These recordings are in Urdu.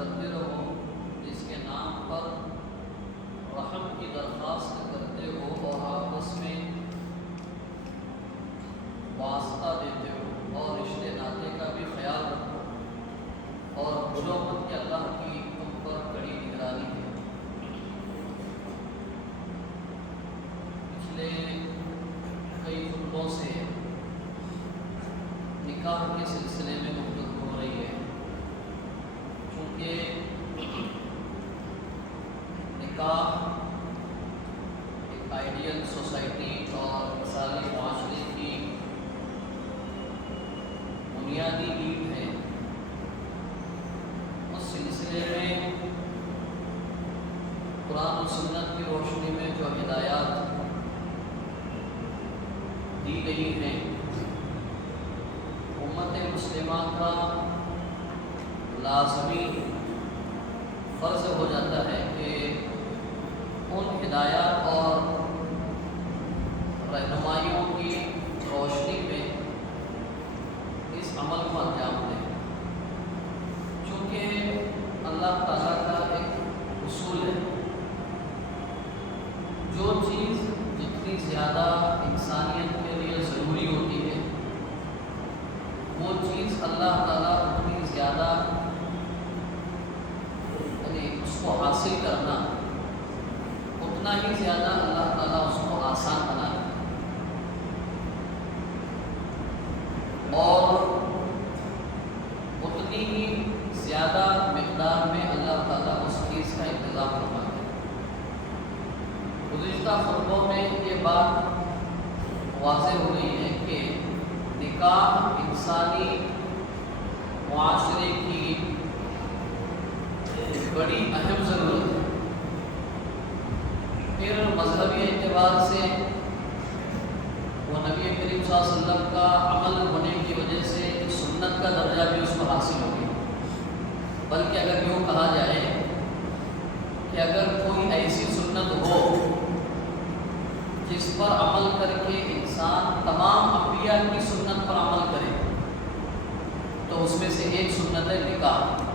کرتے رہو، جس کے نام پر رحم کی درخواست کرتے ہو اور آپس میں واسطہ دیتے ہو، اور رشتے ناطے کا بھی خیال رکھو، اور بھولو مت کہ اللہ کی تم پر کڑی نگرانی ہے۔ پچھلے کئی خطبوں سے نکاح کے سلسلے میں گفتگو ہو رہی ہے، چونکہ نکاح ایک آئیڈیل سوسائٹی اور مثالی معاشرے کی بنیادی نیڈ ہے۔ اس سلسلے میں قرآن و سنت کی روشنی میں جو ہدایات دی گئی ہیں، امت مسلمہ کا لازمی فرض ہو جاتا ہے کہ ان ہدایات اور رہنمائیوں کی روشنی میں اس عمل کو انجام دیں، چونکہ اللہ تعالیٰ کا ایک اصول ہے، جو چیز جتنی زیادہ انسانیت کے لیے ضروری ہوتی ہے، وہ چیز اللہ تعالیٰ اتنی زیادہ اس کو حاصل کرنا اتنا ہی زیادہ اللہ تعالیٰ اس کو آسان بناتا ہے، اور اتنی ہی زیادہ مقدار میں اللہ تعالیٰ اس چیز کا انتظام فرماتا ہے۔ گزشتہ خطبوں میں یہ بات واضح ہو گئی ہے کہ نکاح انسانی معاشرے کی بڑی اہم ضرورت ہے۔ پھر مذہبی اعتبار سے وہ نبی کریم صلی اللہ علیہ وسلم کا عمل ہونے کی وجہ سے سنت کا درجہ بھی اس کو حاصل ہو گیا، بلکہ اگر یوں کہا جائے کہ اگر کوئی ایسی سنت ہو جس پر عمل کر کے انسان تمام انبیاء کی سنت پر عمل کرے، تو اس میں سے ایک سنت ہے نکاح۔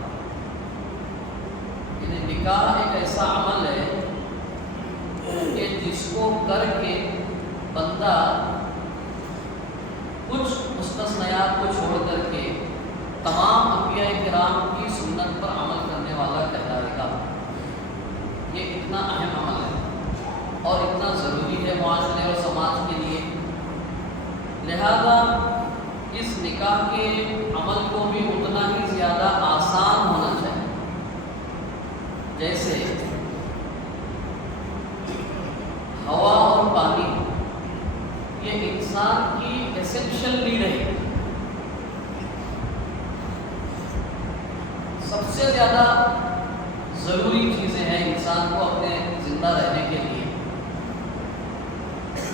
یعنی نکاح ایک ایسا عمل ہے کہ جس کو کر کے بندہ کچھ مستثنیات کو چھوڑ کر کے تمام انبیاء کرام کی سنت پر عمل کرنے والا کہلائے گا۔ یہ اتنا اہم عمل ہے اور اتنا ضروری ہے معاشرے اور سماج کے لیے، لہذا اس نکاح کے عمل کو بھی اتنا ہی زیادہ آسان ہونا چاہیے۔ جیسے ہوا اور پانی، یہ انسان کی ایسنشل نیڈ ہے، سب سے زیادہ ضروری چیزیں ہیں انسان کو اپنے زندہ رہنے کے لیے،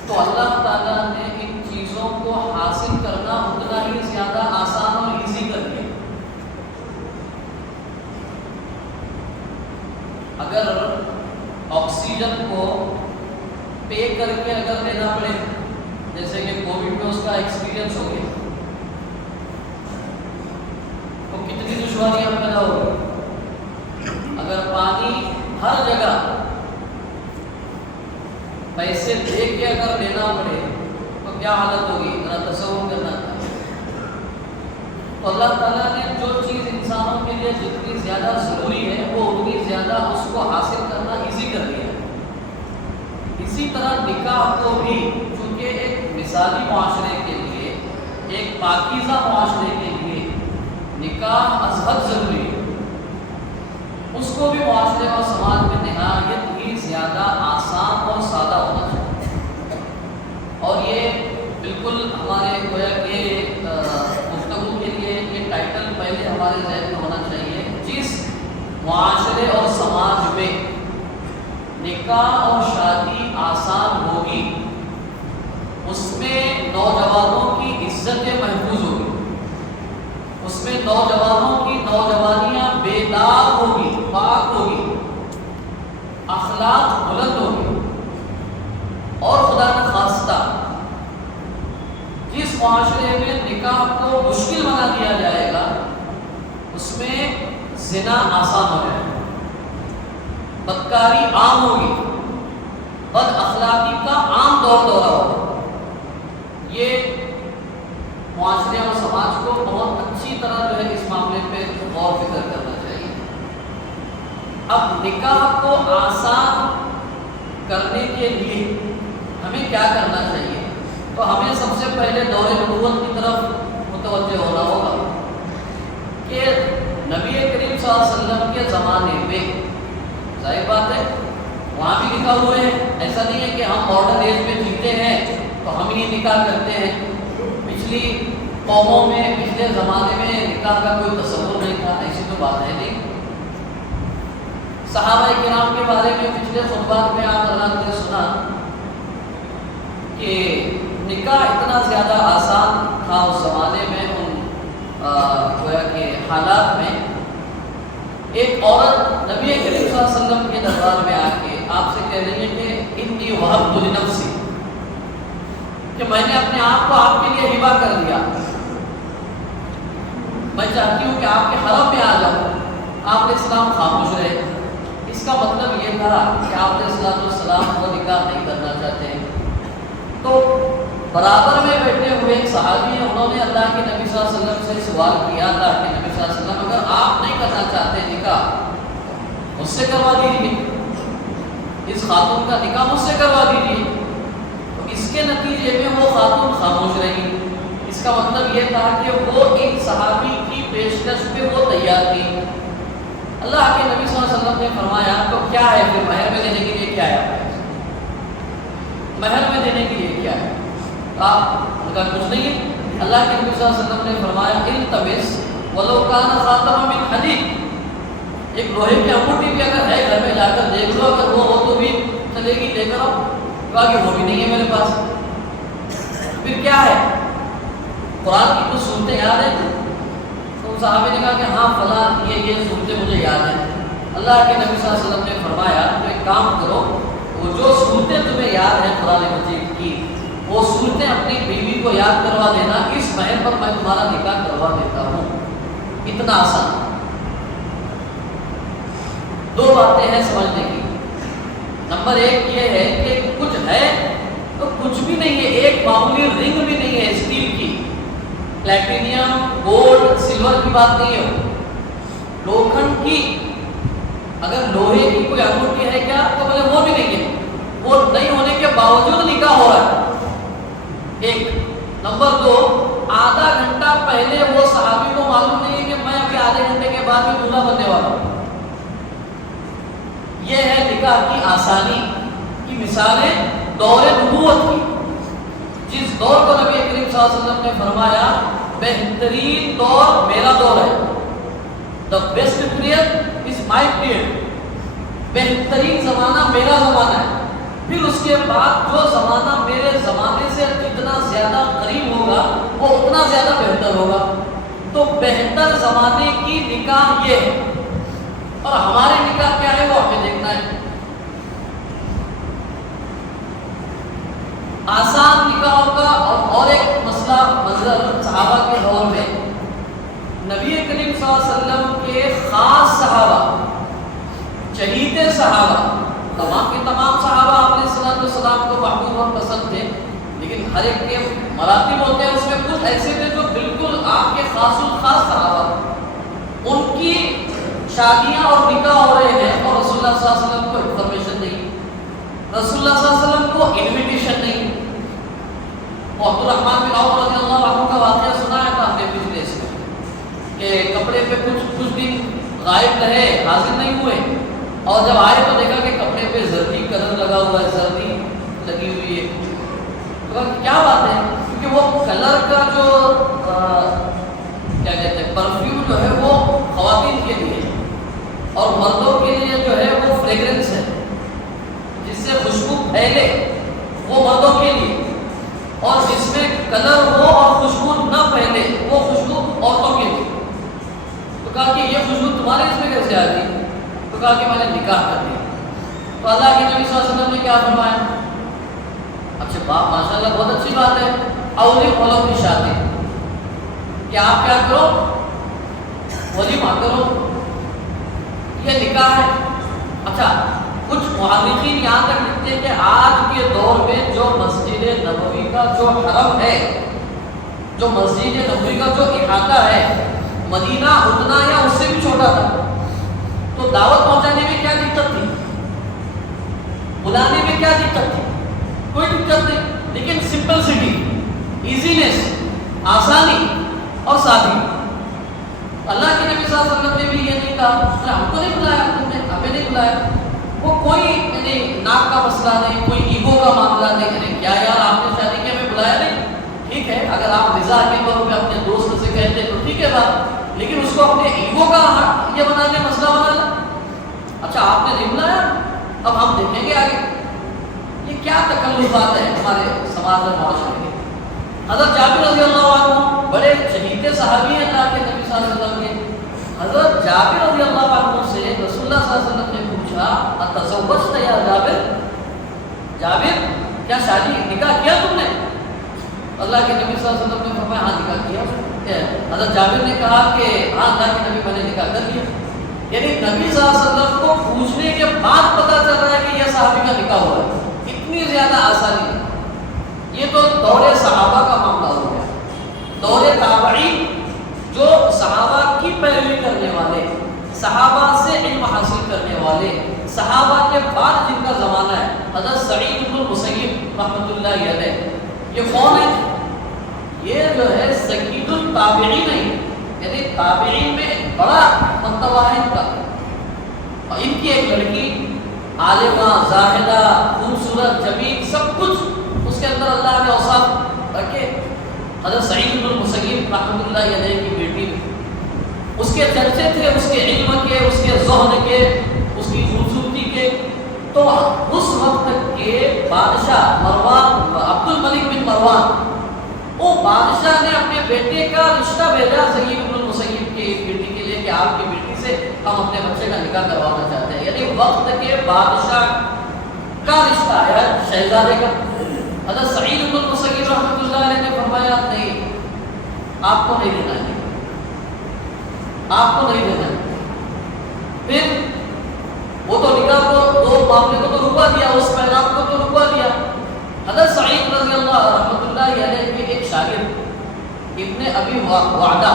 تو اللہ تعالیٰ نے ان چیزوں کو حاصل کرنا اتنا ہی زیادہ آسان اور ایزی کر دیا۔ اگر آکسیجن کو پے کر کے اگر لینا پڑے، جیسے کہ کووڈ میں اس کا ایکسپیرینس ہو گیا، تو کتنی دشواریاں پیدا ہو گئی۔ اگر پانی ہر جگہ پیسے دے کے اگر لینا پڑے تو کیا حالت ہوگی، ذرا تصور کرنا تھا۔ تو اللہ تعالیٰ نے جو چیز انسانوں کے لیے جتنی زیادہ ضروری ہے وہ اتنی زیادہ اس کو حاصل کرنا ایزی کر دیا ہے۔ اسی طرح نکاح کو بھی چونکہ ایک مثالی معاشرے کے لیے، ایک پاکیزہ معاشرے کے لیے نکاح از حد ضروری ہے، اس کو بھی معاشرے اور سماج میں نہایت ہی زیادہ آسان اور سادہ ہونا چاہیے۔ اور یہ بالکل ہمارے گویا کہ گفتگو کے لیے یہ ٹائٹل پہلے ہمارے ذہن میں ہونا چاہیے، جس معاشرے اور سماج میں نکاح اور شادی آسان ہوگی اس میں نوجوانوں کی عزتیں محفوظ ہوگی، اس میں نوجوانوں کی نوجوانیاں بیدار ہوگی، پاک ہوگی، اخلاق بلند ہوگی، اور خدا نخواستہ جس معاشرے میں نکاح کو مشکل بنا دیا جائے گا اس اس میں زنا آسان ہو جائے گا، بدکاری عام ہوگی، بد اخلاقی کا عام دور دورہ ہوگا. یہ معاشرے اور سماج کو بہت اچھی طرح جو ہے اس معاملے پہ غور فکر کرنا چاہیے. اب نکاح کو آسان کرنے کے لیے ہمیں کیا کرنا چاہیے؟ تو ہمیں سب سے پہلے دور نبوت کی طرف متوجہ ہونا ہوگا کہ نبی کریم صلی اللہ علیہ وسلم کے زمانے میں ظاہر بات ہے وہاں بھی نکاح ہوئے ہیں. ایسا نہیں ہے کہ ہم ماڈرن ایج میں جیتے ہیں تو ہم ہی نکاح کرتے ہیں. پچھلی قوموں میں پچھلے زمانے میں نکاح کا کوئی تصور نہیں تھا، ایسی تو بات ہے نہیں. صحابہ کرام کے بارے میں پچھلے خطبات میں آپ حضرات نے سنا کہ نکاح اتنا زیادہ آسان تھا اس زمانے میں، ان گویا کہ حالات میں. ایک عورت نبی کریم صلی اللہ علیہ وسلم کے دربار میں آ کے آپ سے کہہ رہی ہے کہ انی وہبت لنفسی، کہ میں نے اپنے آپ کو آپ کے لیے ہبہ کر دیا، میں چاہتی ہوں کہ آپ کے حرم میں آ جاؤں. آپ علیہ السلام خاموش رہے. اس کا مطلب یہ تھا کہ آپ علیہ السلام کو نکاح نہیں کرنا چاہتے. تو برابر میں بیٹھے ہوئے ایک صحابی ہیں، انہوں نے اللہ کے نبی صلی اللہ علیہ وسلم سے سوال کیا، اللہ کے نبی صلی اللہ علیہ وسلم اگر آپ نہیں کرنا چاہتے نکاح مجھ سے کروا دیجیے، اس خاتون کا نکاح مجھ سے کروا دیجیے. تو اس کے نتیجے میں وہ خاتون خاموش رہی. اس کا مطلب یہ تھا کہ وہ ایک صحابی کی پیشکش پہ وہ تیار تھی. اللہ کے نبی صلی اللہ علیہ وسلم نے فرمایا تو کیا ہے پھر مہر میں دینے کے لیے کیا ہے؟ مہر میں دینے کے لیے کیا ہے؟ آپ کا کچھ نہیں ہے. اللہ کے نبی صلی اللہ علیہ وسلم نے فرمایا التمس ولو کان خاتم من حدید، ایک لوہے کی انگوٹھی بھی اگر ہے گھر میں جا کر دیکھ لو، اگر وہ ہو تو بھی چلے گی، لے کر آؤ. کہا کہ وہ بھی نہیں ہے میرے پاس. پھر کیا ہے؟ قرآن کی کچھ صورتیں یاد ہیں؟ تو صحابہ نے کہا کہ ہاں فلاں یہ صورتیں مجھے یاد ہیں. اللہ کے نبی صلی اللہ علیہ وسلم نے فرمایا تو ایک کام کرو، وہ جو صورتیں تمہیں یاد ہیں قرآن مجید کی، وہ صورتیں اپنی بیوی کو یاد کروا دینا، اس مہر پر میں تمہارا نکاح کروا دیتا ہوں. اتنا آسان. دو باتیں ہیں سمجھنے کی. نمبر ایک یہ ہے کہ کچھ ہے تو کچھ بھی نہیں ہے، ایک معمولی رنگ بھی نہیں ہے اسٹیل کی، پلیٹینیم گولڈ سلور کی بات نہیں ہے، لوکھنڈ کی. اگر لوہے کی کوئی انگوٹھی ہے کیا؟ تو بولے وہ بھی نہیں ہے. وہ نہیں ہونے کے باوجود نکاح ہو رہا ہے. ایک. نمبر دو، آدھا گھنٹہ پہلے وہ صحابی کو معلوم نہیں ہے کہ میں ابھی آدھے گھنٹے کے بعد بھی دولہا بننے والا ہوں. یہ ہے نکاح کی آسانی کی مثالیں دور نبوت کی. جس دور کو نبی کریم صلی اللہ علیہ وسلم نے فرمایا بہترین دور میرا دور ہے، the best period is my period، بہترین زمانہ میرا زمانہ ہے. پھر اس کے بعد جو زمانہ میرے زمانے سے جتنا زیادہ قریب ہوگا وہ اتنا زیادہ بہتر ہوگا. تو بہتر زمانے کی نکاح یہ ہے، اور ہمارے نکاح کیا ہے وہ ہمیں دیکھنا ہے. آسان نکاح کا اور ایک مسئلہ منظر صحابہ کے دور میں نبی کریم صلی اللہ علیہ وسلم کے خاص صحابہ، چہیتے صحابہ، تمام کے تمام صحابہ آپ علیہ السلام کو محبوب اور پسند تھے، لیکن ہر ایک کے مراتب ہوتے ہیں. اس میں کچھ ایسے تھے جو بالکل آپ کے خاص الخاص صحابہ، ان کی شادیاں اور نکاح ہو رہے ہیں اور رسول اللہ صلی اللہ علیہ وسلم کو انفارمیشن نہیں، رسول اللہ صلی اللہ علیہ وسلم کو انویٹیشن نہیں. عبد الرحمن بن عوف رضی اللہ عنہ کا واقعہ سنا ہے ہم نے پچھلے اس میں کہ کپڑے پہ کچھ دن غائب رہے، حاضر نہیں ہوئے، اور جب آئے تو دیکھا کہ کپڑے پہ زردی کلر لگا ہوا ہے، زردی لگی ہوئی ہے. تو کیا بات ہے؟ کیونکہ وہ کلر کا جو کیا کہتے ہیں پرفیوم جو ہے وہ خواتین کے لیے اور مردوں کے لیے جو ہے وہ فریگرنس ہے، جس سے خوشبو پھیلے، وہ مردوں کے لیے، اور جس میں کلر ہو اور خوشبو نہ پھیلے وہ خوشبو عورتوں کے لیے. تو کہا کہ یہ خوشبو تمہارے اس میں کیسے آ گئی؟ تو کہا کہ میں نے نکاح کر دیا. تو اللہ کے نبی صلی اللہ علیہ وسلم نے کیا فرمایا؟ اچھا بات ماشاء اللہ بہت اچھی بات ہے. اولی فلو کی شادی کہ آپ کیا کرو، ولیمہ کرو، یہ نکاح ہے۔ اچھا، کچھ محققین یہاں تک لکھتے ہیں کہ آج کے دور میں جو مسجد نبوی کا جو حرم ہے، جو مسجد نبوی کا جو احاطہ ہے، مدینہ اتنا یا اس سے بھی چھوٹا تھا، تو دعوت پہنچانے میں کیا دقت تھی، بلانے میں کیا دقت تھی؟ کوئی دقت نہیں، لیکن سمپلسٹی، ایزینس، آسانی اور سادگی۔ اللہ کے نبی صلی اللہ علیہ وسلم نے بھی یہ نہیں کہا ہم کو نہیں بلایا، تم نے ہمیں نہیں بلایا، وہ کوئی یعنی ناک کا مسئلہ نہیں، کوئی ایگو کا معاملہ نہیں، یعنی کیا یار آپ نے شادی کی ہمیں بلایا نہیں، ٹھیک ہے اگر آپ رضا کے طور پہ اپنے دوست سے کہتے تو ٹھیک ہے بات، لیکن اس کو اپنے ایگو کا یہ بنا لیں، مسئلہ بنا لیں۔ اچھا آپ نے نہیں بلایا، اب ہم دیکھیں گے آگے یہ کیا تکلفات ہے ہمارے سماج اور معاشرے کے۔ حضرت جابر رضی اللہ عنہ بڑے چہیتے صحابی ہیں اللہ کے نبی صلی اللہ علیہ وسلم کے۔ حضرت جابر رضی اللہ عنہ سے رسول اللہ صلی اللہ علیہ وسلم نے پوچھا اتزوجت یا جابر، جابر کیا شادی نکاح کیا تم نے؟ اللہ کے نبی صلی اللہ علیہ وسلم نے فرمایا ہاں نکاح کیا۔ حضرت جابر نے کہا کہ ہاں اللہ کے نبی میں نے نکاح کر لیا، یعنی نبی صلی اللہ علیہ وسلم کو پوچھنے کے بعد پتہ چل رہا ہے کہ یہ صحابی کا نکاح ہوا ہے، اتنی زیادہ آسانی ہے۔ یہ تو دور صحابہ کا معاملہ ہو گیا، دور تابعین جو صحابہ کی پیروی کرنے والے، صحابہ سے علم حاصل کرنے والے، صحابہ کے بعد جن کا زمانہ ہے، حضرت سعید بن المسیب رحمۃ اللہ علیہ، یہ کون ہے؟ یہ جو ہے سید التابعین ہے، یعنی تابعین میں ایک بڑا مرتبہ ہے ان کا، اور ان کی ایک لڑکی عالمہ، زاہدہ، خوبصورت، جمیل، سب کچھ اس کے اندر اللہ نے اوصاف رکھے۔ حضرت سعید بن المسیب رحمۃ اللہ علیہ کی بیٹی، اس کے چرچے تھے اس کے علم کے، اس کے ذہن کے، اس کی خوبصورتی کے، تو اس وقت کے بادشاہ مروان، عبد الملک بن مروان، وہ بادشاہ نے اپنے بیٹے کا رشتہ بھیجا سعید بن المسیب کی بیٹی کے لیے کہ آپ کی بیٹی سے ہم اپنے بچے کا نکاح کروانا چاہتے ہیں، یعنی وقت کے بادشاہ کا رشتہ ہے شہزادے کا۔ حضرت سعید بن المسیب رحمۃ اللہ علیہ نے فرمایا نہیں، آپ کو نہیں دینا ہے، آپ کو نہیں دینا ہے۔ پھر وہ تو نکاح کو، دو معاملے کو تو رکوا دیا، اس پیغام کو تو رکوا دیا۔ حضرت سعید رضی اللہ رحمۃ اللہ علیہ کے ایک شاگرد ابن ابی وعدہ،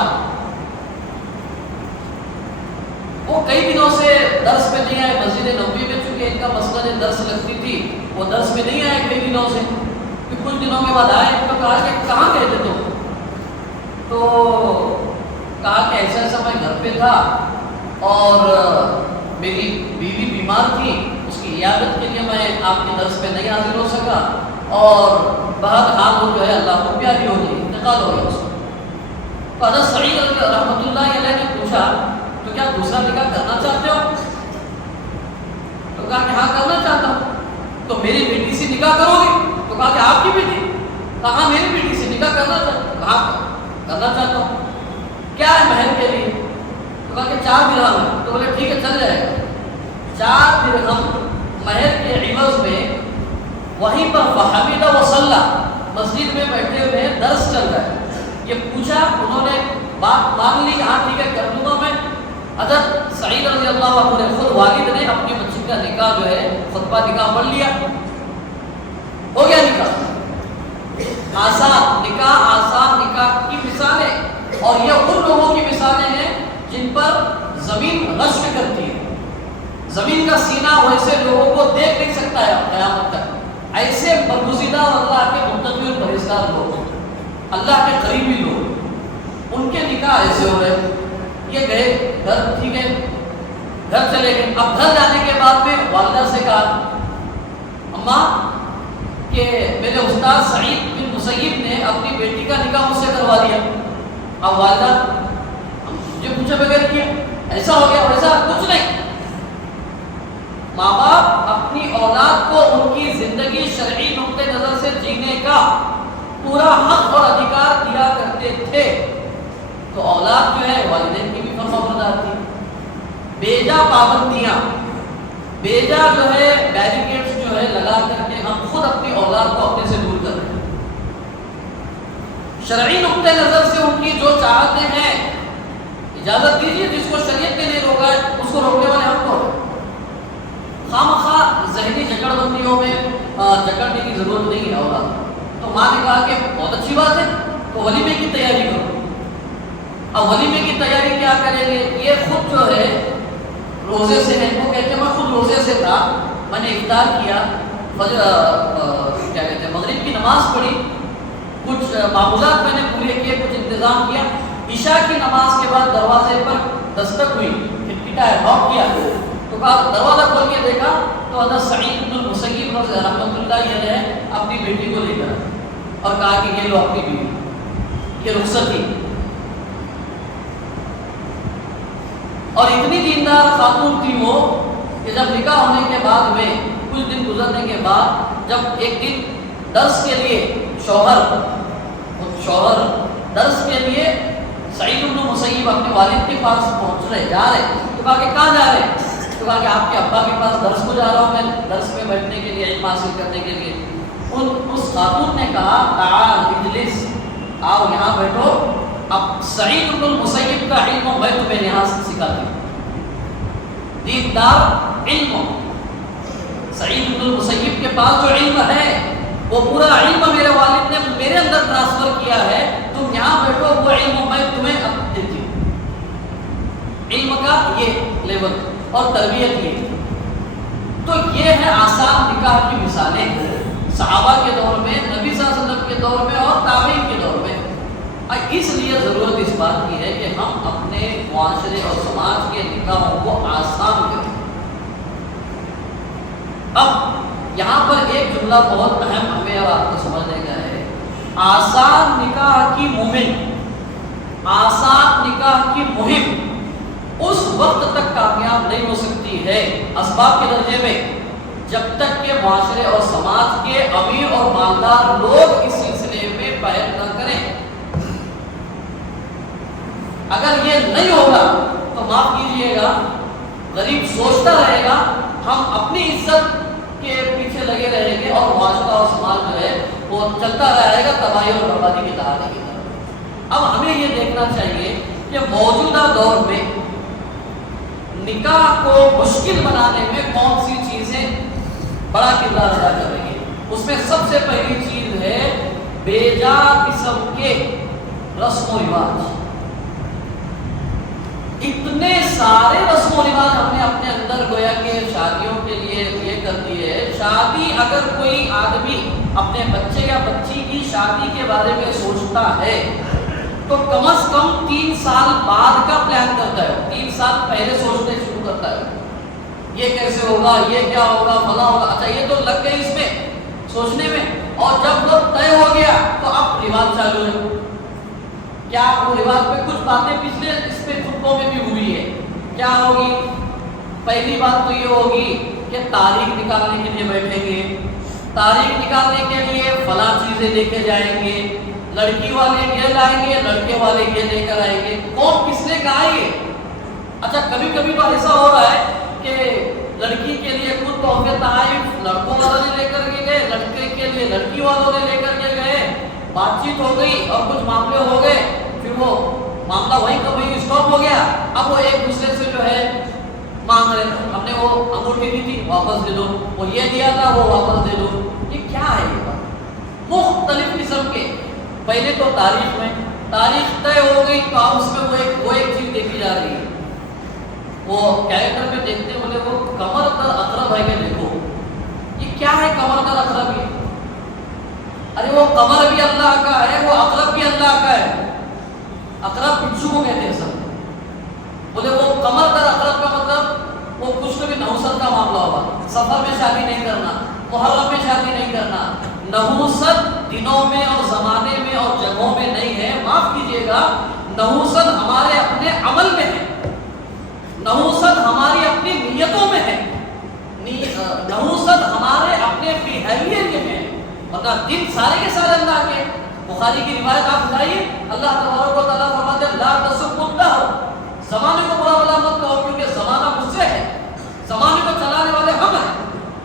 وہ کئی دنوں سے درس میں نہیں آئے مسجد نبوی میں، چونکہ ان کا مسجد درس لگتی تھی، وہ درس میں نہیں آئے کئی دنوں سے، پھر کچھ دنوں کے بعد آئے، ان کو کہا کہ کہاں گئے تھے تم؟ تو کہا کہ ایسا ایسا میں گھر پہ تھا اور میری بیوی بیمار تھی، اس کی عیادت کے لیے میں آپ کے درس پہ نہیں حاضر ہو سکا، اور بہرحال وہ جو ہے اللہ کو پیاری ہو گئی، انتقال ہو گیا اس کو۔ تو حضرت سعید رحمۃ اللہ علیہ نے پوچھا تو کیا دوسرا نکاح کرنا چاہتے ہو؟ تو کہا کہ ہاں کرنا چاہتا ہوں۔ تو میری بیٹی سے نکاح کرو گے؟ تو کہا کہ آپ کی بیٹی؟ کہا میری بیٹی سے نکاح کرنا چاہتا ہوں۔ کہا کرنا چاہتا ہوں، کیا ہے مہر کے لیے؟ تو کہا کہ 4 درہم ہے۔ تو بولے ٹھیک ہے چل جائے گا۔ 4 درہم مہر کے عوض میں وہیں پر فحمد و صلی، مسجد میں بیٹھے ہوئے درس چل رہا ہے، یہ پوچھا، انہوں نے بات مان لی، ہاں ٹھیک ہے کر دوں گا میں۔ حضرت سعید رضی اللہ عنہ نے، خود والد نے اپنی بچی کا نکاح جو ہے خطبہ نکاح پڑھ لیا، ہو گیا نکاح۔ آسان نکاح کی مثالیں، اور یہ ان لوگوں کی مثالیں ہیں جن پر زمین رشک کرتی ہے، زمین کا سینہ ویسے لوگوں کو دیکھ نہیں سکتا ہے قیامت تک، ایسے برگزیدہ اور اللہ کے متقی اور پرہیزگار لوگ، اللہ کے قریبی لوگ، ان کے نکاح ایسے ہو رہے۔ یہ گئے گھر، ٹھیک ہے گھر چلے گئے۔ اب گھر جانے کے بعد میں والدہ سے کہا اماں کہ میرے استاد سعید بن مسیب نے اپنی بیٹی کا نکاح مجھ سے کروا دیا۔ اب والدہ مجھے پوچھے بغیر کیا، ایسا ہو گیا ویسا، کچھ نہیں۔ ماں باپ اپنی اولاد کو ان کی زندگی شرعی نقطۂ نظر سے جینے کا پورا حق اور ادھیکار دیا کرتے تھے، تو اولاد جو ہے والدین کی بھی فرمانبردار تھی۔ بیجا پابندیاں، بیجا جو ہے بیریکیڈز جو ہے لگا کر کے ہم خود اپنی اولاد کو اپنے سے دور کر رہے ہیں۔ شرعی نقطۂ نظر سے ان کی جو چاہتے ہیں اجازت دیجیے، جس کو شریعت نے نہیں روکا ہے اس کو روکنے والے ہم کو خواہ ذہنی جکڑ بندیوں میں جکڑنے کی ضرورت نہیں ہے ہوگا۔ تو ماں نے کہا کہ بہت اچھی بات ہے، تو ولیمے کی تیاری کرو۔ اب ولیمے کی تیاری کیا کریں گے؟ یہ خود جو ہے روزے سے ہے، وہ کہتے ہیں میں خود روزے سے تھا، میں نے افطار کیا، کیا کہتے ہیں مغرب کی نماز پڑھی، کچھ معمولات میں نے پورے کیے، کچھ انتظام کیا، عشاء کی نماز کے بعد دروازے پر دستک ہوئی، کھٹکھٹایا، نوک کیا، تو کہا دروازہ کھول کے دیکھا تو حضرت سعید بن المسیب رحمۃ اللہ علیہ اپنی بیٹی کو لے کر اور کہا کہ یہ لو اپنی بیوی، یہ رخصت تھی۔ اور اتنی دیندار خاتون تھی وہ کہ جب نکاح ہونے کے بعد میں کچھ دن گزرنے کے بعد جب ایک دن درس کے لیے شوہر درس کے لیے سعید بن المسیب اپنے والد کے پاس پہنچ رہے، جا رہے، تو کہا کہ کہاں جا رہے؟ تو کہا کہ آپ کے ابا کے پاس درس کو جا رہا ہوں، میں درس میں بیٹھنے کے لیے، علم حاصل کرنے کے لیے۔ اس خاتون نے کہا تعال اجلس، آؤ یہاں بیٹھو، اب سعید بن المسیب کا علم میں تمہیں یہاں سے سکھاتی ہوں۔ دیندار علم، سعید بن المسیب کے پاس جو علم ہے وہ پورا علم میرے والد نے میرے اندر ٹرانسفر کیا ہے، تم یہاں بیٹھو، وہ علم میں تمہیں اب دیتی ہوں۔ علم کا یہ لیول اور تربیت یہ، تو یہ ہے آسان نکاح کی مثالیں صحابہ کے دور میں، نبی صلی اللہ علیہ وسلم کے دور میں اور تابعین کے دور میں۔ اس لیے ضرورت اس بات کی ہے کہ ہم اپنے معاشرے اور سماج کے نکاحوں کو آسان کریں۔ اب یہاں پر ایک جملہ بہت اہم ہمیں اور آپ کو سمجھنے کا ہے، آسان نکاح کی مہم، آسان نکاح کی مہم اس وقت تک کامیاب نہیں ہو سکتی ہے اسباب کے درجے میں جب تک کہ معاشرے اور سماج کے امیر اور مالدار لوگ اس سلسلے میں پہل نہ کریں۔ اگر یہ نہیں ہوگا تو معاف کیجیے گا، غریب سوچتا رہے گا، ہم اپنی عزت کے پیچھے لگے رہیں گے اور معاشرہ اور سماج جو ہے وہ چلتا رہے گا تباہی اور بربادی کی طرح کی طرف۔ اب ہمیں یہ دیکھنا چاہیے کہ موجودہ دور میں نکاح کو مشکل بنانے میں کون سی چیزیں بڑا کردار ادا کر رہی ہیں۔ اس میں سب سے پہلی چیز ہے بے جا قسم کے رسم و رواج۔ اتنے سارے رسم و رواج ہم نے اپنے اندر گویا کہ شادیوں کے لیے یہ کر دیے ہے۔ شادی اگر کوئی آدمی اپنے بچے یا بچی کی شادی کے بارے میں سوچتا ہے تو کم از کم 3 سال بعد کا پلان کرتا ہے، 3 سال پہلے سوچنے شروع کرتا ہے، یہ کیسے ہوگا، یہ کیا ہوگا، فلاں ہوگا، اچھا یہ تو لگ گئے اس میں سوچنے میں، اور جب وہ طے ہو گیا تو اب رواج چالو ہے۔ کیا وہ رواج پہ کچھ باتیں پچھلے اس پہ خطبوں میں بھی ہوئی ہے، کیا ہوگی؟ پہلی بات تو یہ ہوگی کہ تاریخ نکالنے کے لیے بیٹھیں گے، تاریخ نکالنے کے لیے فلاں چیزیں لے کے جائیں گے، لڑکی والے یہ لائیں گے، لڑکے والے یہ لے کر آئیں گے، کون کس نے کہا یہ؟ اچھا کبھی کبھی تو ایسا ہو رہا ہے کہ لڑکی کے لیے کچھ تحفے تحائف لڑکوں والوں نے لے کر کے گئے، لڑکے کے لیے لڑکی والوں نے لے کر کے گئے، بات چیت ہو گئی اور کچھ معاملے ہو گئے، پھر وہ معاملہ وہیں کا وہیں اسٹاپ ہو گیا۔ اب وہ ایک دوسرے سے جو ہے مانگ رہے ہیں، ہم نے وہ انگوٹھی دی تھی واپس دے دو، وہ یہ دیا تھا وہ واپس دے دو۔ یہ کیا ہے؟ یہ بات مختلف قسم کے، پہلے تو تاریخ میں تاریخ طے ہو گئی تو اب اس میں وہ ایک چیز دیکھی جا رہی ہے، وہ کیریکٹر میں دیکھتے ہیں، بولے وہ کمر در اقرب ہے کہ دیکھو یہ کیا ہے کمر در اقرب؟ یہ ارے وہ کمر بھی اللہ کا ہے، وہ اقرب بھی اللہ کا ہے۔ اقرب بچھو کو کہتے ہیں سب، بولے وہ کمر در اقرب کا مطلب وہ کچھ تو بھی نحوست کا معاملہ ہوگا، سفر میں شادی نہیں کرنا، محرم میں شادی نہیں کرنا، نحوست دنوں میں اور زمانے میں اور جگہوں میں نہیں ہے۔ معاف کیجیے گا، نحوست ہمارے اپنے عمل میں ہے، نحوست ہماری اپنی نیتوں میں ہے، نحوست ہمارے اپنے بیہیویئر میں ہے، ورنہ دن سارے کے سارے اللہ کے۔ بخاری کی روایت آپ بتائیے، اللہ تبارک و تعالیٰ فرماتے ہیں لا تسبوا الدہر، زمانے کو برا بلا مت کہو کیونکہ زمانہ مجھ سے ہے، زمانے کو چلانے والے ہم ہیں۔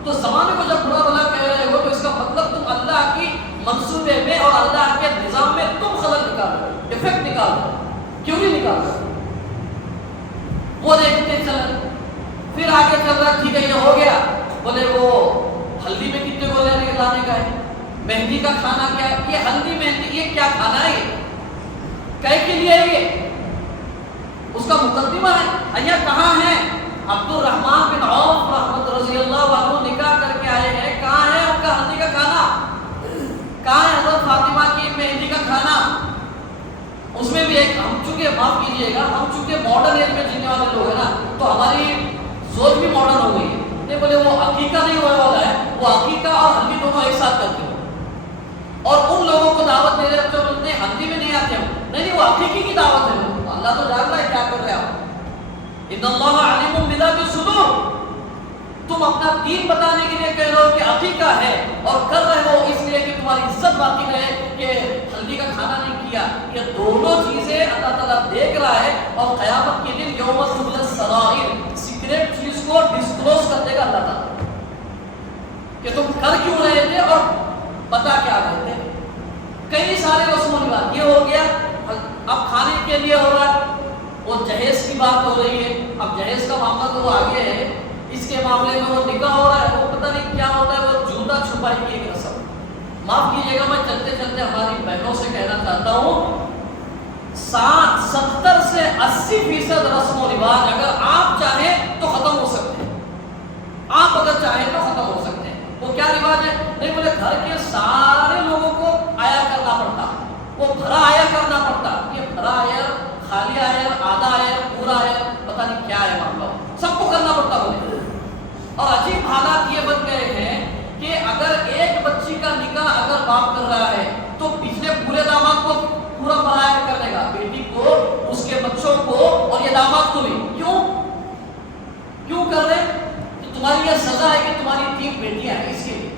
تو زمانے کو جب برا بلا کہہ رہے ہو تو اس کا مطلب تم اللہ کی منصوبے میں اور اللہ کے نظام میں تم خلل نکال رہے ہو، ڈیفیکٹ نکال رہے ہو، کیوں نہیں نکال رہے؟ دیکھتے چل، پھر آگے چل رہا، ٹھیک ہے یہ ہو گیا، بولے وہ ہلدی میں کتنے گولے لانے کا ہے، مہندی کا کھانا کیا ہے، یہ ہلدی مہندی یہ کیا کھانا ہے، کہے کے لیے یہ اس کا مقدمہ ہے۔ یہ کہاں ہے؟ عبد الرحمن بن عوف رحمت رضی اللہ عنہ نکاح کر کے آئے ہیں، کہاں ہے ان کا ہلدی کا کھانا، کہاں ہے حضرت فاطمہ کی مہندی کا کھانا؟ اس میں بھی ایک ہم چونکہ معاف کیجیے گا، ہم چونکہ ماڈرن ایج میں جینے والے لوگ ہیں نا، تو ہماری سوچ بھی ماڈرن ہو گئی ہے۔ نہیں بولے وہ عقیقہ نہیں ہونے والا ہے، وہ عقیقہ اور ہلدی دونوں ایک ساتھ کرتے ہو، اور ان لوگوں کو دعوت دے رہے جو بولتے ہیں ہلدی میں نہیں آتے ہو، نہیں وہ عقیقی کی دعوت ہے، اللہ تو جان رہا ہے کیا کر رہے آپ۔ ان اللہ علیم بذات الصدور، تم اپنا دین بتانے کے لیے کہہ رہے ہو کہ عقیقہ ہے، اور کر رہے ہو اس لیے کہ تمہاری عزت باقی رہے کہ ہلدی کا کھانا نہیں کیا۔ یہ دونوں چیزیں اللہ تعالیٰ دیکھ رہا ہے، اور قیامت کے دن یوم تبلی السرائر، سیکریٹ چیز کو ڈسکلوز کر دے گا اللہ تعالیٰ کہ تم کر کیوں رہے تھے اور پتا کیا رہے تھے۔ کئی سارے رسم و رواج یہ ہو گیا، اب کھانے کے لیے ہو رہا ہے، وہ جہیز کی بات ہو رہی ہے، اب جہیز کا معاملہ تو وہ آگے ہے، اس کے معاملے میں وہ نکاح ہو رہا ہے، وہ پتہ نہیں کیا ہوتا ہے، وہ جوتا چھپائی کی ایک رسم۔ معاف کیجیے گا، میں چلتے چلتے ہماری بہنوں سے کہنا چاہتا ہوں، 70 سے 80% رسم و رواج اگر آپ چاہیں تو ختم ہو سکتے ہیں، آپ اگر چاہیں تو ختم ہو سکتے ہیں۔ وہ کیا رواج ہے؟ نہیں بولے گھر کے سارے لوگوں کو آیا کرنا پڑتا، وہ بھرا آیا کرنا پڑتا، یہ بھرا آیا، خالی آیا، آدھا آیا، پورا آیا، پتہ نہیں کیا ہے معاملہ، سب کو کرنا پڑتا بولے۔ اور عجیب حالات یہ بن گئے ہیں کہ اگر ایک بچی کا نکاح اگر باپ کر رہا ہے تو پچھلے پورے داماد کو پورا برایا کرنے گا، بیٹی کو، اس کے بچوں کو، اور یہ داماد کو بھی۔ کیوں کر رہے؟ کہ تمہاری یہ سزا ہے کہ تمہاری 3 بیٹیاں ہیں، اس کے لیے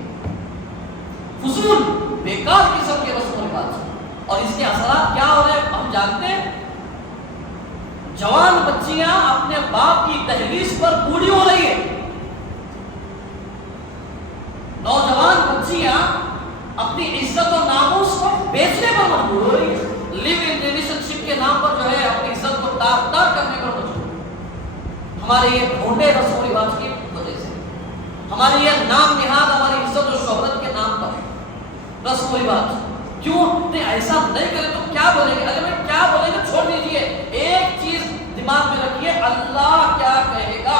فضول بیکار قسم کے رسم و رواج، اور اس کے اثرات کیا ہو رہے ہیں ہم جانتے ہیں۔ جوان بچیاں اپنے باپ کی دہلیز پر بوڑھی ہو رہی ہے، نوجوان بچیاں اپنی عزت و ناموس کو بیچنے پر مجبور ہو رہی ہے، لیو ان ریلیشن شپ کے نام پر جو ہے اپنی عزت کو دار کرنے پر مجبور۔ ہمارے یہ ڈھونڈے رسم و رواج کی وجہ سے، ہمارے یہ نام نہاد ہماری عزت و شہرت کے نام پر رسم و رواج۔ کیوں نہیں ایسا نہیں کرے تو کیا بولیں گے؟ ارے میں کیا بولیں گے چھوڑ دیجئے، ایک چیز دماغ میں رکھیے، اللہ کیا کہے گا۔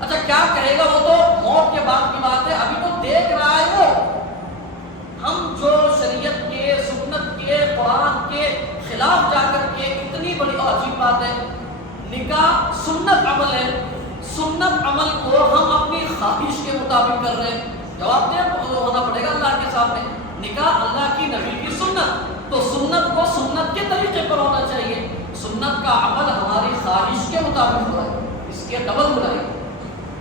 اچھا کیا کہے گا وہ تو موت کے بعد کی بات ہے، ابھی تو دیکھ رہا ہے وہ۔ ہم جو شریعت کے، سنت کے، قرآن کے خلاف جا کر کے اتنی بڑی اور عجیب بات ہے، نکاح سنت عمل ہے، سنت عمل کو ہم اپنی خواہش کے مطابق کر رہے ہیں، جواب دیں ہونا پڑے گا اللہ کے سامنے۔ نکاح اللہ کی نبی کی سنت، تو سنت کو سنت کے طریقے پر ہونا چاہیے، سنت کا عمل ہماری خواہش کے مطابق ہو رہا ہے، اس کے ڈبل برائی،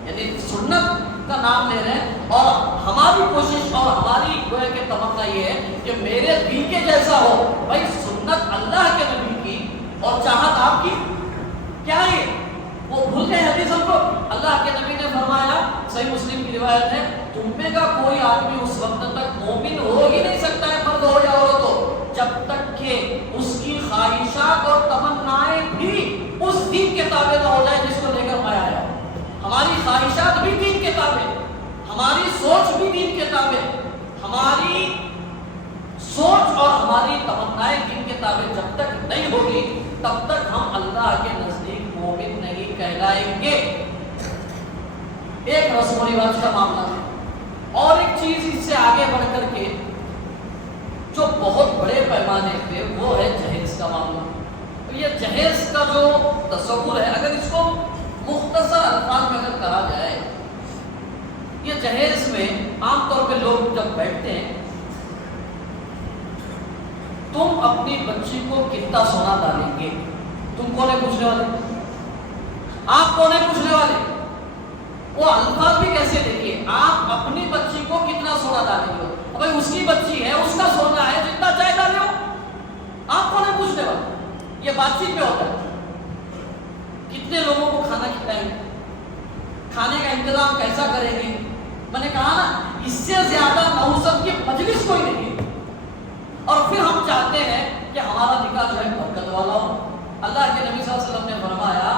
یعنی سنت کا نام لے رہے ہیں، اور ہماری کوشش اور ہماری گویا کہ تمنا یہ ہے کہ میرے دل کے جیسا ہو۔ بھائی سنت اللہ کے نبی کی اور چاہت آپ کی کیا ہے؟ وہ بھول گئے حدیث ہم کو، اللہ کے نبی نے فرمایا، صحیح مسلم کی روایت ہے، تم میں کا کوئی آدمی اس وقت تک مومن ہو ہی نہیں سکتا ہے، مرد ہو یا عورت ہو، جب تک کہ اس کی خواہشات اور تمنائیں بھی اس دین کے تابع نہ ہو جائے جس کو لے کر میں آیا۔ ہماری خواہشات بھی دین کے تابع، ہماری سوچ بھی دین کے تابع، ہماری سوچ اور ہماری تمنائیں دین کے تابع جب تک نہیں ہوگی تب تک ہم اللہ کے نزدیک مومن نہیں کہلائیں گے۔ ایک رسم و رواج کا معاملہ ہے، اور ایک چیز اس سے آگے بڑھ کر کے جو بہت بڑے پیمانے پہ وہ ہے جہیز کا معاملہ۔ تو یہ جہیز کا جو تصور ہے، اگر اس کو مختصر الفاظ میں اگر کہا جائے، یہ جہیز میں عام طور پہ لوگ جب بیٹھتے ہیں، تم اپنی بچی کو کتنا سونا ڈالیں گے، تم کون ہے پوچھنے والے؟ آپ کون ہے پوچھنے والے؟ وہ الفاظ بھی کیسے دیکھیے، آپ اپنی بچی کو کتنا سونا ڈالیں گے؟ بھائی اس کی بچی ہے، اس کا سونا ہے، جتنا چاہے ڈالے ہو، آپ کون ہے پوچھنے والے؟ یہ بات چیت میں ہوتا ہے، کتنے لوگوں کو کھانا کھلائیں گے، کھانے کا انتظام کیسا کریں گے؟ میں نے کہا نا، اس سے زیادہ نوسط کی مجلس کوئی نہیں ہے، اور پھر ہم چاہتے ہیں کہ ہمارا نکاح جو ہے برکت والا ہو۔ اللہ کے نبی صلی اللہ علیہ وسلم نے فرمایا،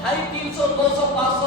250, 300, 200, 500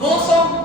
200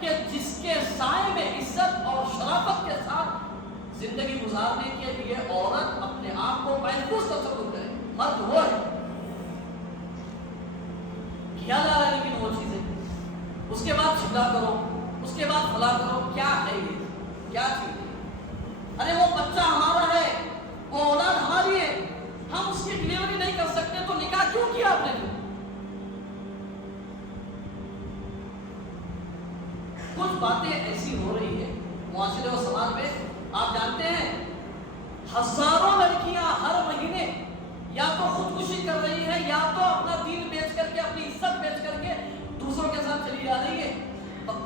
کہ جس کے سائے میں عزت اور شرافت کے ساتھ زندگی گزارنے کے لیے عورت اپنے آپ کو محفوظ تصور کرے. مرد وہ ہے کیا جا رہا ہے لیکن وہ چیزیں اس کے بعد جھگڑا کرو, اس کے بعد فلا کرو. کیا ہے یہ, کیا چیز ہے؟ ارے وہ بچہ ہمارا ہے, وہ اولاد ہماری ہے, ہم اس کی ڈلیوری نہیں کر سکتے تو نکاح کیوں کیا آپ نے؟ کچھ باتیں ایسی ہو رہی ہے معاشرے و سماج میں, آپ جانتے ہیں ہزاروں لڑکیاں ہر مہینے یا تو خودکشی کر رہی ہیں یا تو اپنا دین بیچ کر کے, اپنی عزت بیچ کر کے دوسروں کے ساتھ چلی جا رہی ہے.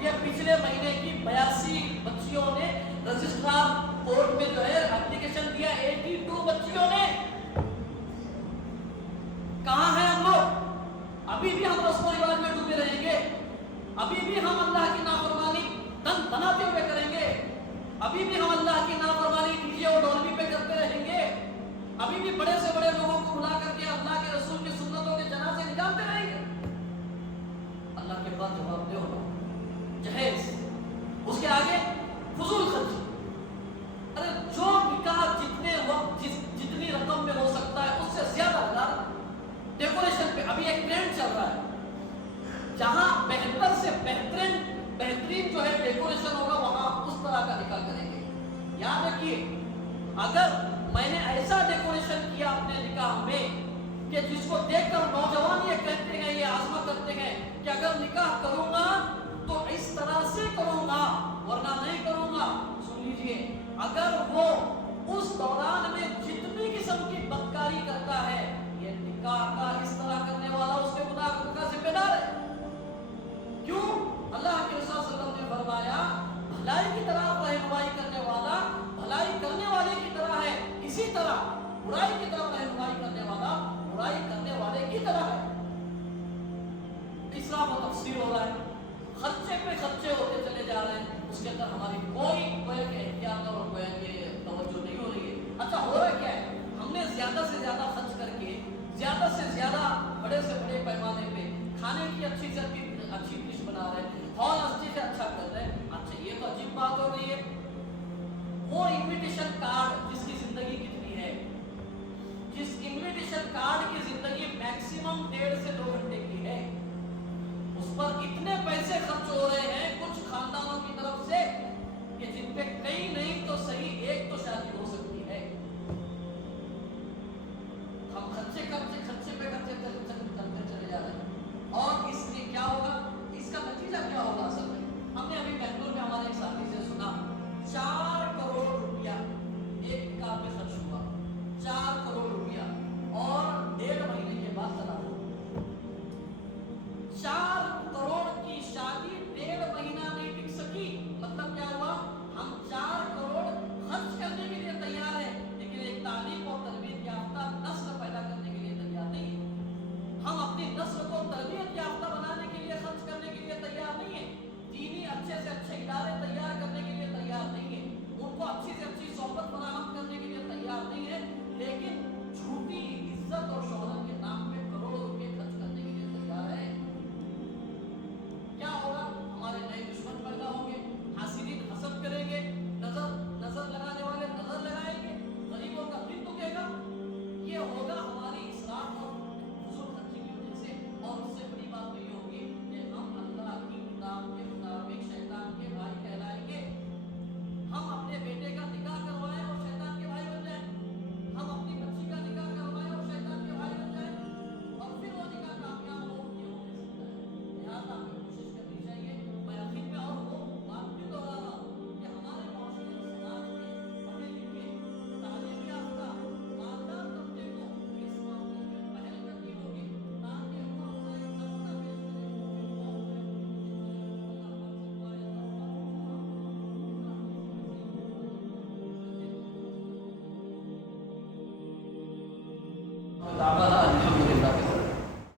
یہ پچھلے مہینے کی 82 بچیوں نے رجسٹرار کورٹ میں جو ہے اپلیکیشن دیا, 82 بچیوں نے. کہاں ہیں ہم لوگ؟ ابھی بھی ہم رسم و رواج میں ڈوبے رہیں گے, ابھی بھی ہم اللہ کی نافرمانی تن بناتے ہوئے کریں گے, ابھی بھی ہم اللہ کی نافرمانی ڈی جے اور ڈولبی پہ کرتے رہیں گے, ابھی بھی بڑے سے بڑے لوگوں کو بلا کر کے اللہ کے رسول کی سنتوں کے جنازے نکالتے رہیں گے. اللہ کے پاس جواب دے ہوگا جہیز, اس کے آگے فضول خرچ. ارے جو نکاح جتنے وقت جتنی رقم میں ہو سکتا ہے اس سے زیادہ لگا ڈیکوریشن پہ. ابھی ایک ٹرینڈ چل رہا ہے جہاں بہتر سے بہترین جو ہے ڈیکوریشن ہوگا وہاں اس طرح کا نکاح کریں گے. یاد رکھیے اگر میں نے ایسا ڈیکوریشن کیا اپنے نکاح میں کہ جس کو دیکھ کر نوجوان یہ کہتے ہیں, یہ عزم کرتے ہیں کہ اگر نکاح کروں گا تو اس طرح سے کروں گا ورنہ نہیں کروں گا. سن لیجئے, اگر وہ اس دوران میں جتنی قسم کی بدکاری کرتا ہے یہ نکاح کا اس طرح کرنے والا اس کے گناہ کا ذمہ دار ہے. کیوں؟ اللہ کے رسول صلی اللہ علیہ وسلم نے فرمایا بھلائی کی طرف رہنمائی کرنے والا بھلائی کرنے والے کی طرح ہے, اسی طرح برائی کی طرف رہنمائی کرنے والا برائی کرنے والے کی طرح ہے. اسراف و تقصیر ہو رہا ہے, خرچے پہ خرچے ہوتے چلے جا رہے ہیں, اس کے اندر ہماری کوئی احتیاط اور کوئی توجہ نہیں ہو رہی ہے. اچھا ہو رہا ہے کیا ہے, ہم نے زیادہ سے زیادہ خرچ کر کے زیادہ سے زیادہ بڑے سے بڑے پیمانے پہ کھانے کی اچھی سے اچھی ڈش بنا رہے ہیں, ہال اچھے سے اچھا کر رہے ہیں. اچھا یہ تو عجیب بات ہو گئی ہے, وہ انویٹیشن کارڈ جس کی زندگی کتنی ہے, جس انویٹیشن کارڈ کی زندگی میکسیمم 1.5 سے 2 گھنٹے کی ہے, اس پر اتنے پیسے خرچ ہو رہے ہیں کچھ خاندانوں کی طرف سے کہ جن پہ کئی